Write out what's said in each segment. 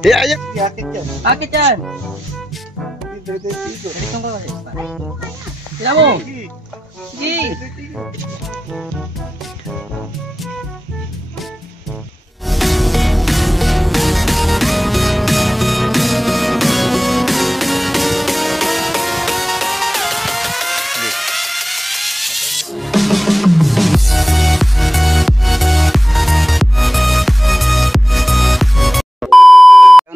Eh, ayan. Yakit yan. Bakit yan? Dito. Dito ko. Tira mo. Sige.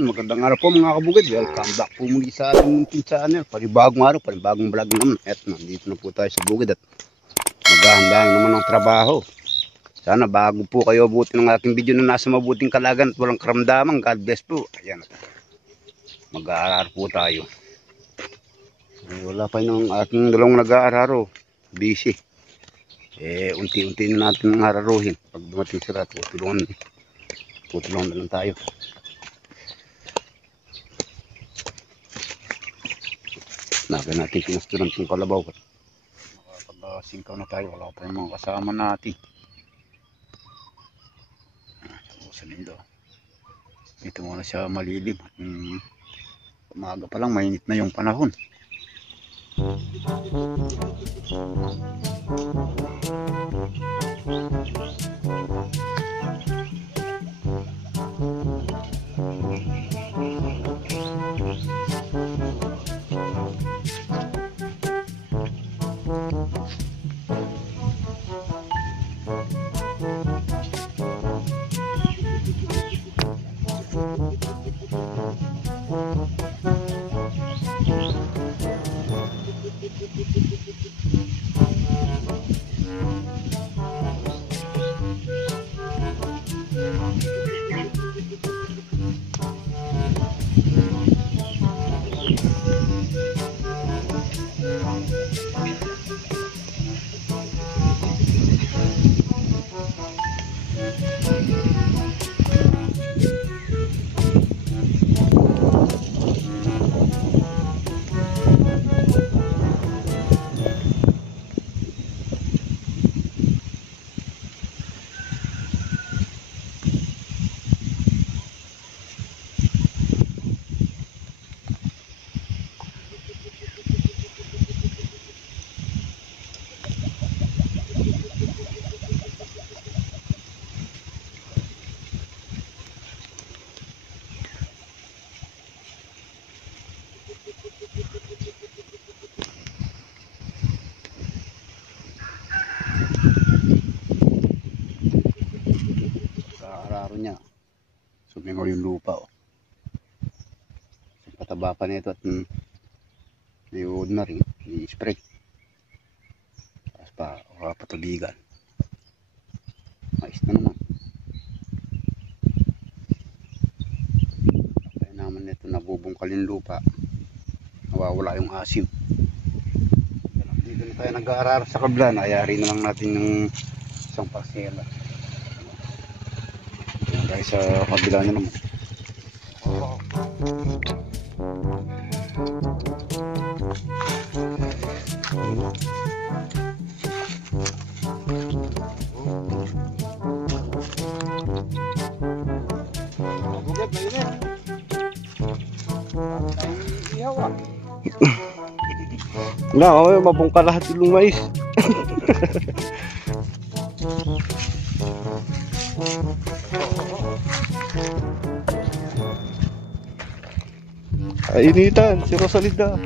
Magandang araw po mga kabukid. Welcome back po muli sa ating channel. Panibagong araw, panibagong vlog naman. Eto, nandito na po tayo sa bukid at maghahanda naman ng trabaho. Sana bago po kayo abutin ng aking video na nasa mabuting kalagan at walang karamdaman. God bless po. Ayan. Mag-aarar po tayo. Wala pa yung aking dalawang nag-aararo. Busy. Unti-unti na natin ang araruhin. Pag dumating sila, tutulungan na lang tayo. Nakin natin sinusturan itong kalabaw. Nakapag-singkaw na tayo. Wala pa yung mga kasama natin. Sa lindo. Dito muna siya malilim. Umaga pa lang, mainit na yung panahon. Kaararo niya. Sumingaw yung lupa. Pataba pa nito at may wood na rin. I-spray. Tapos patubigan. Mais na naman. Kaya naman nito nabubungkal yung lupa. Nawawala yung asim. Dito na tayo nag-aarar sa kabla. Nayari na lang natin yung isang parsela. Dahil sa kabila niya naman. Wala, mabungka lahat yung mais. Kainitan, si Rosalinda.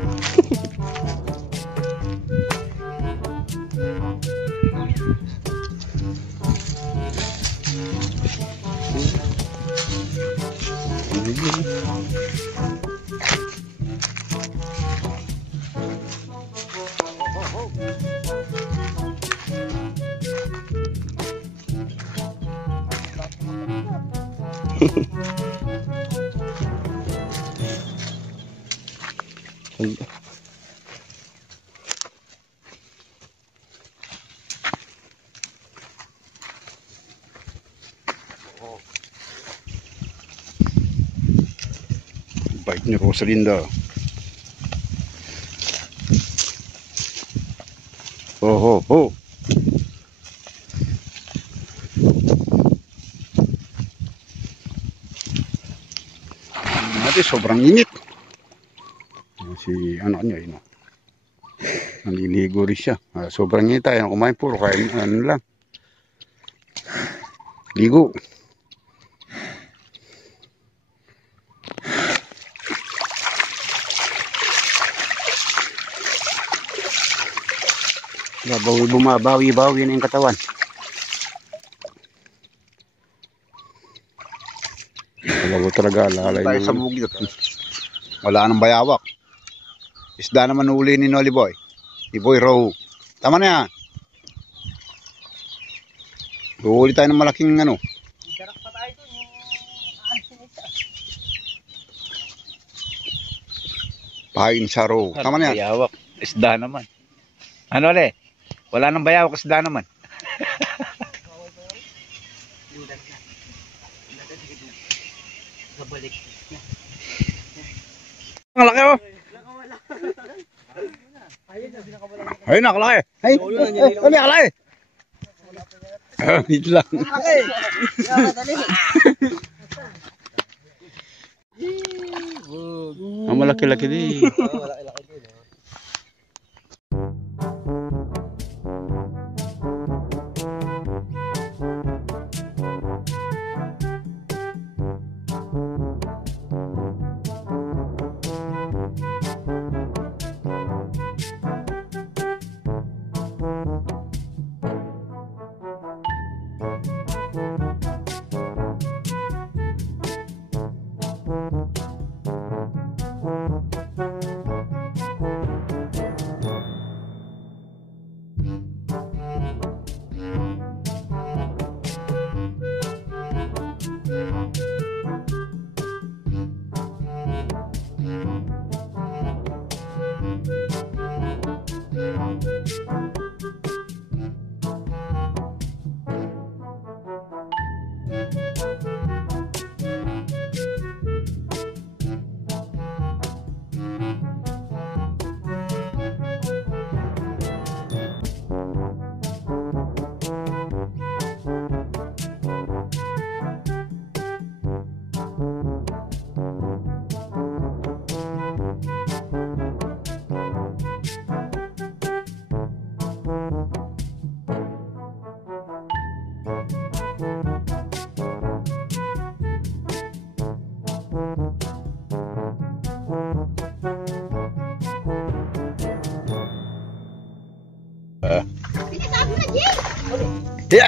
Bait ni Rosalinda. Oh, oh, oh. Kasi sobrang init. Si anak niya, yun. Naliligo rin siya. Sobrang init tayo. Kumain puro kain ano lang. Ligo. Bumabawi-bawi na yung katawan. Talaga talaga alalay Tayo sa bukid. Wala nang bayawak. Isda naman uli ni Noli Boy. Si Boy Row. Tama na yan. Huli tayo ng malaking ano. Darak pa tayo dun yung Pahain sa row. Tama na yan. Bayawak. Isda naman. Ano le? Wala nang bayawak, isda naman. Babalik. Ang laki oh. Ayun na, kalaki. Ay, kalaki. Dito lang. Ang malaki-laki din.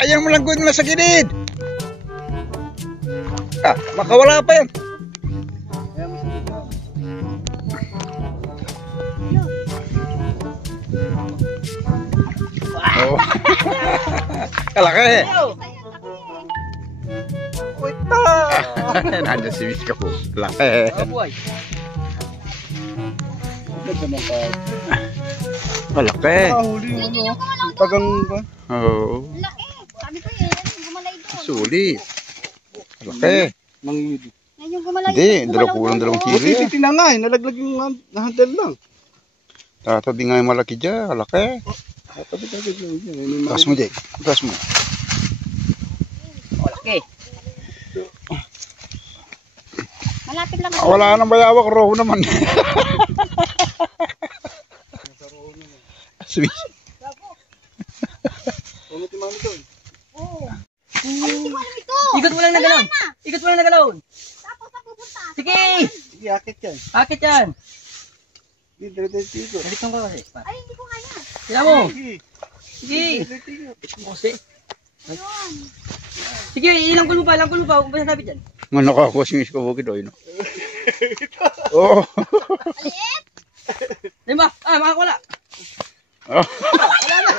Ayan mo lang gawin mo sa gilid. Makawala pa yan. Oh. Kalaki. Wita. Nandiyan si Miska po. Kalaki. Malaki. Tagang Oo. Laki. Sabi ko yun, gumalay doon. Sulit. Malaki. Yan yung gumalay Hindi, doon. dalawang kilo yan. Buti na nga eh, nalaglag yung nahandal lang. Tatabi nga yung malaki dyan. Malaki. Taas mo, Jake. Taas mo. Laki. Malapit lang. Wala nang bayawak. Row naman. Sweet. Ay, hindi ko alam ito. Ikot mo lang na galon. Ikot mo lang na galon. Tapos na pupunta. Sige. Sige, akit yan. Akit yan. Dito. Dalitan ko kasi. Ay, hindi ko kaya. Tira mo. Sige. Kasi. Ayun. Sige, ilang kulmo pa. Kung ba sabi dyan. Nga nakakuha si Miss Kabukid o yun. Oo. Aliit. Lima. Makakawala. Wala.